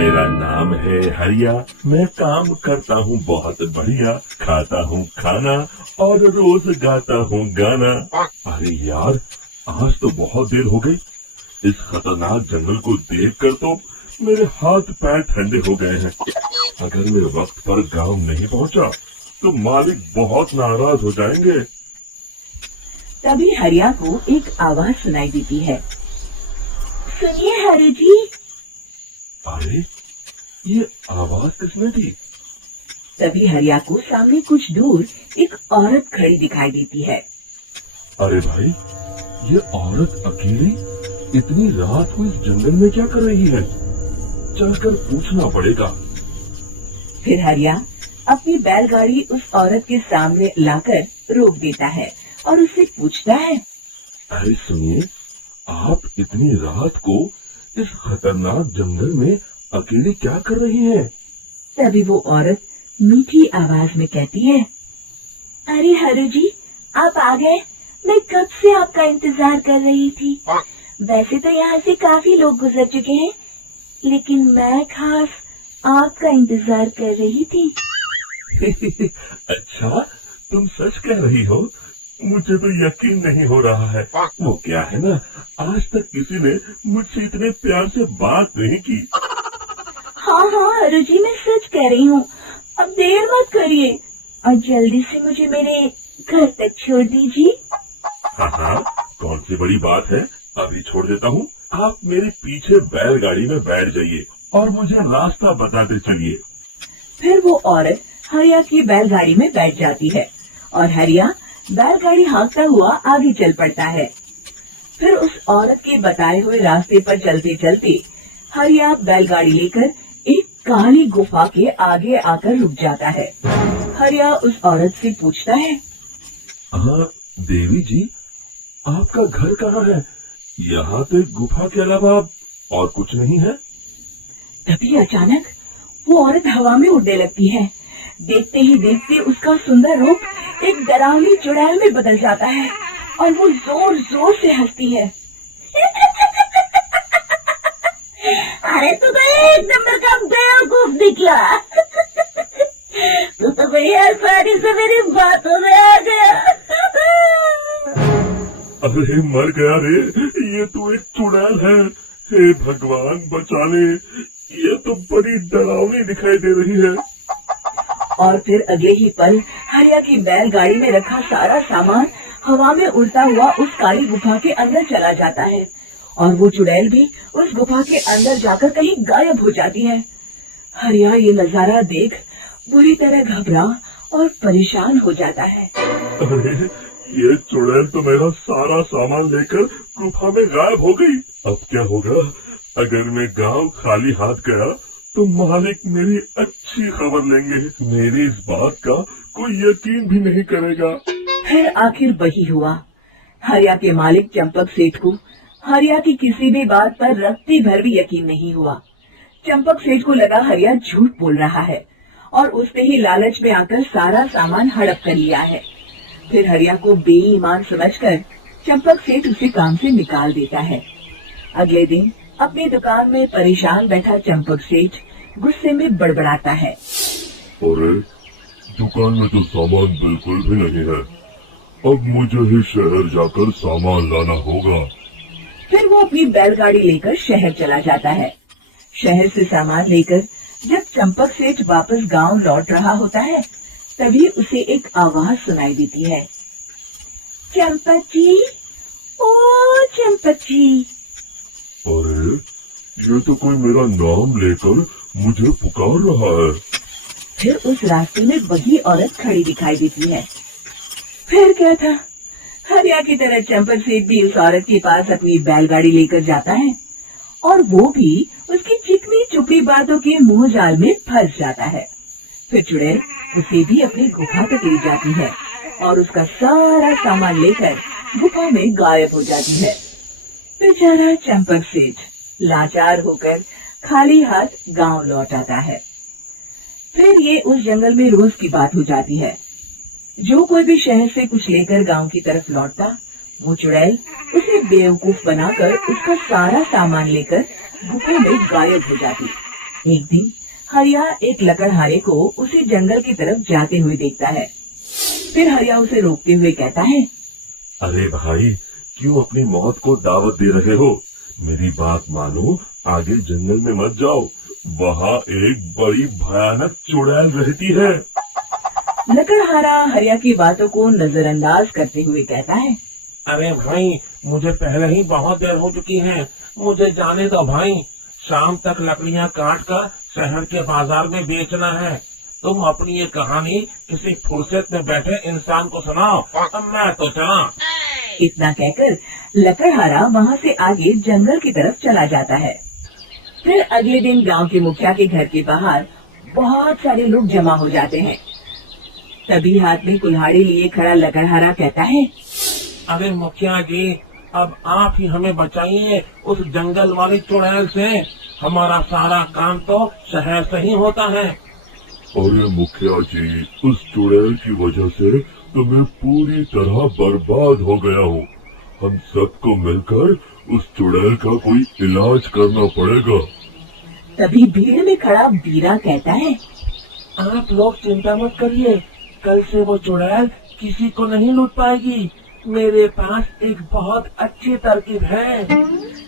मेरा नाम है हरिया, मैं काम करता हूँ बहुत बढ़िया, खाता हूँ खाना और रोज गाता हूँ गाना। अरे यार, आज तो बहुत देर हो गई। इस खतरनाक जंगल को देखकर तो मेरे हाथ पैर ठंडे हो गए हैं। अगर मैं वक्त पर गांव नहीं पहुंचा तो मालिक बहुत नाराज हो जाएंगे। तभी हरिया को एक आवाज सुनाई देती है। सुनिए हरि जी। अरे, ये आवाज किसने दी? तभी हरिया को सामने कुछ दूर एक औरत खड़ी दिखाई देती है। अरे भाई, ये औरत अकेली इतनी रात को इस जंगल में क्या कर रही है? चलकर पूछना पड़ेगा। फिर हरिया अपनी बैलगाड़ी उस औरत के सामने लाकर रोक देता है और उससे पूछता है। अरे सुनिए, आप इतनी रात को इस खतरनाक जंगल में अकेले क्या कर रही हैं? तभी वो औरत मीठी आवाज में कहती है। अरे हरु जी, आप आ गए। मैं कब से आपका इंतजार कर रही थी। वैसे तो यहाँ से काफी लोग गुजर चुके हैं, लेकिन मैं खास आपका इंतजार कर रही थी। अच्छा, तुम सच कह रही हो? मुझे तो यकीन नहीं हो रहा है। वो क्या है ना, आज तक किसी ने मुझसे इतने प्यार से बात नहीं की। हाँ हाँ हरु जी, मैं सच कह रही हूँ। अब देर मत करिए और जल्दी से मुझे मेरे घर तक छोड़ दीजिए। हाँ, कौन सी बड़ी बात है, अभी छोड़ देता हूँ। आप मेरे पीछे बैलगाड़ी में बैठ जाइए और मुझे रास्ता बताते चलिए। फिर वो औरत हरिया की बैलगाड़ी में बैठ जाती है और हरिया बैलगाड़ी हाँकता हुआ आगे चल पड़ता है। फिर उस औरत के बताए हुए रास्ते पर चलते चलते हरिया बैलगाड़ी लेकर एक काली गुफा के आगे आकर रुक जाता है। हरिया उस औरत से पूछता है। हाँ देवी जी, आपका घर कहाँ है? यहाँ तो एक गुफा के अलावा और कुछ नहीं है। तभी अचानक वो औरत हवा में उड़ने लगती है। देखते ही देखते उसका सुंदर रूप एक डरावनी चुड़ैल में बदल जाता है और वो जोर जोर से हंसती है। अरे तू तो एक नंबर का बेवकूफ निकला। तू तो भाई आसानी से मेरी बातों में आ गया। अरे मर गया रे, ये तो एक चुड़ैल है। हे भगवान बचा ले, ये तो बड़ी डरावनी दिखाई दे रही है। और फिर अगले ही पल हरिया की बैलगाड़ी में रखा सारा सामान हवा में उड़ता हुआ उस काली गुफा के अंदर चला जाता है और वो चुड़ैल भी उस गुफा के अंदर जाकर कहीं गायब हो जाती है। हरिया ये नजारा देख बुरी तरह घबरा और परेशान हो जाता है। अरे, ये चुड़ैल तो मेरा सारा सामान लेकर गुफा में गायब हो गई। अब क्या होगा? अगर मैं गांव खाली हाथ गया तो मालिक मेरी अच्छी खबर लेंगे। मेरी इस बात का कोई यकीन भी नहीं करेगा। फिर आखिर वही हुआ। हरिया के मालिक चंपक सेठ को हरिया की किसी भी बात पर रत्ती भर भी यकीन नहीं हुआ। चंपक सेठ को लगा हरिया झूठ बोल रहा है और उसने ही लालच में आकर सारा सामान हड़प कर लिया है। फिर हरिया को बेईमान समझकर चंपक सेठ उसे काम से निकाल देता है। अगले दिन अपनी दुकान में परेशान बैठा चंपक सेठ गुस्से में बड़बड़ाता है। अरे, दुकान में तो सामान बिल्कुल भी नहीं है। अब मुझे ही शहर जाकर सामान लाना होगा। फिर वो अपनी बैलगाड़ी लेकर शहर चला जाता है। शहर से सामान लेकर जब चंपक सेठ वापस गांव लौट रहा होता है, तभी उसे एक आवाज सुनाई देती है। चंपक जी, ओ चंपक जी। अरे, ये तो कोई मेरा नाम लेकर मुझे पुकार रहा है। फिर उस रास्ते में वही औरत खड़ी दिखाई देती है। फिर क्या था, हरिया की तरह चंपक सेठ भी उस औरत के पास अपनी बैलगाड़ी लेकर जाता है और वो भी उसकी चिकनी चुपड़ी बातों के मुंह जाल में फंस जाता है। फिर चुड़ैल उसे भी अपनी गुफा तक ले जाती है और उसका सारा सामान लेकर गुफा में गायब हो जाती है। बेचारा चंपक सेठ लाचार होकर खाली हाथ गांव लौट आता है। फिर ये उस जंगल में रोज की बात हो जाती है। जो कोई भी शहर से कुछ लेकर गांव की तरफ लौटता, वो चुड़ैल उसे बेवकूफ बनाकर उसका सारा सामान लेकर गुफा में गायब हो जाती। एक दिन हरिया एक लकड़हारे को उसी जंगल की तरफ जाते हुए देखता है। फिर हरिया उसे रोकते हुए कहता है, अरे भाई, क्यों अपनी मौत को दावत दे रहे हो? मेरी बात मानो, आगे जंगल में मत जाओ, वहाँ एक बड़ी भयानक चुड़ैल रहती है। लकड़हारा हरिया की बातों को नजरअंदाज करते हुए कहता है, अरे भाई, मुझे पहले ही बहुत देर हो चुकी है, मुझे जाने दो भाई। शाम तक लकड़ियाँ काट कर शहर के बाजार में बेचना है। तुम अपनी ये कहानी किसी फुर्सत में बैठे इंसान को सुनाओ, अब मैं तो चला। इतना कहकर लकड़हारा वहाँ से आगे जंगल की तरफ चला जाता है। फिर अगले दिन गांव के मुखिया के घर के बाहर बहुत सारे लोग जमा हो जाते हैं। तभी हाथ में कुल्हाड़ी लिए खड़ा लकड़हारा कहता है, अरे मुखिया जी, अब आप ही हमें बचाइए उस जंगल वाली चुड़ैल से। हमारा सारा काम तो शहर से ही होता है। अरे मुखिया जी, उस चुड़ैल की वजह से तो मैं पूरी तरह बर्बाद हो गया हूँ। हम सबको मिलकर उस चुड़ैल का कोई इलाज करना पड़ेगा। तभी भीड़ में खड़ा बीरा कहता है, आप लोग चिंता मत करिए, कल से वो चुड़ैल किसी को नहीं लूट पाएगी। मेरे पास एक बहुत अच्छी तरकीब है।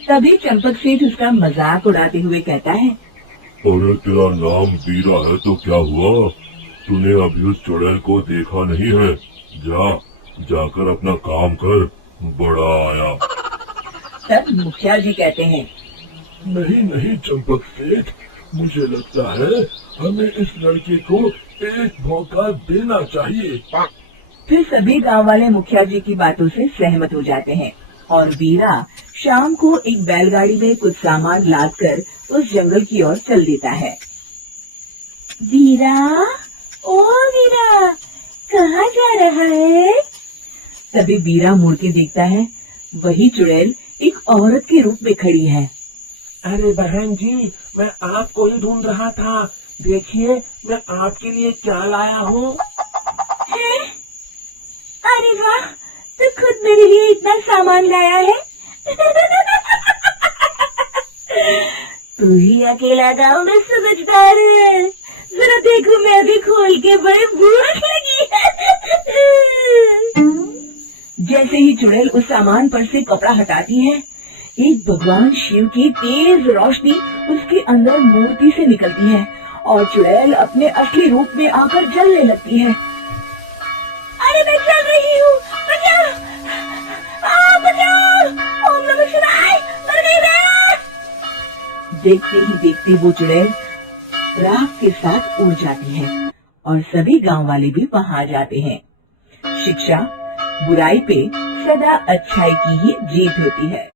तभी चंपक सेठ उसका मजाक उड़ाते हुए कहता है, अरे तेरा नाम बीरा है तो क्या हुआ? तूने अभी उस चुड़ैल को देखा नहीं है? जाकर अपना काम कर, बड़ा आया। तब मुखिया जी कहते हैं, नहीं चंपक सेठ, मुझे लगता है हमें इस लड़के को एक मौका देना चाहिए। फिर सभी गांव वाले मुखिया जी की बातों से सहमत हो जाते हैं और बीरा शाम को एक बैलगाड़ी में कुछ सामान लादकर उस जंगल की ओर चल देता है। बीरा, ओ बीरा, कहाँ जा रहा है? तभी बीरा मुड़ के देखता है, वही चुड़ैल एक औरत के रूप में खड़ी है। अरे बहन जी, मैं आपको ही ढूंढ रहा था। देखिए, मैं आपके लिए क्या लाया हूँ। अरे वाह, तू खुद मेरे लिए इतना सामान लाया है। तू ही अकेला गाँव में समझदार है। जरा देखो, मैं भी खोल के बड़ी भूख लगी है। जैसे ही चुड़ैल उस सामान पर से कपड़ा हटाती है, एक भगवान शिव की तेज रोशनी उसके अंदर मूर्ति से निकलती है और चुड़ैल अपने असली रूप में आकर जलने लगती है। अरे मैं चल रही हूँ, बचाओ, बचाओ, ओम नमः शिवाय, मर गई मैं। देखते ही देखते वो चुड़ैल राख के साथ उड़ जाती है और सभी गांव वाले भी वहां जाते हैं। शिक्षा बुराई पे सदा अच्छाई की ही जीत होती है।